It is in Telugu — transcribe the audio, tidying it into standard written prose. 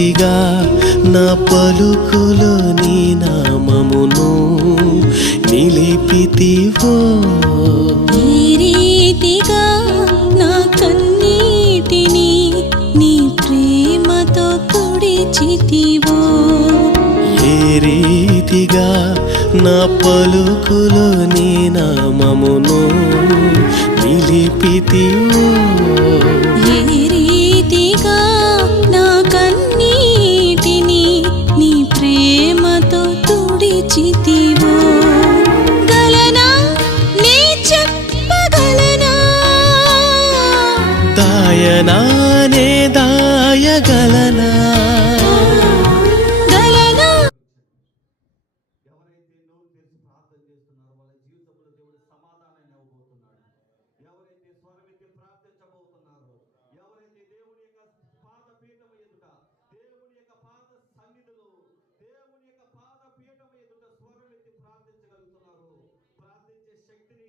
రీతిగా నా పలుకులో నీ నామమును నిలిపితివో, ఈ రీతిగా నా కన్నీటిని నీ ప్రేమతో తుడిచితివో, ఏ రీతిగా నా పలుకులో నీ నామమును నిలిపితివో, ఏ రీతిగా నా కన్నీటిని నీ ప్రేమతో తుడిచితివో. గలనా నీ చెప్పగలనా, దాయనానే దాయగలనా. గలనా ఎవరైతే నోరు తెరిచి ప్రార్థన చేస్తున్నారో వాళ్ళ జీవితంలో దేవుడు సమాధానాన్ని ఇవ్వబోతున్నాడు. ఎవరైతే స్వరమెత్తి ప్రార్థించబోతున్నారో, ఎవరైతే దేవుని యొక్క పాదపీఠం ఎదుట, దేవుని యొక్క పాద సన్నిధిలో, దేవుని యొక్క పాదపీఠం ఎదుట స్వరమెత్తి ప్రార్థించగలుగుతున్నారో, ప్రార్థించే శక్తిని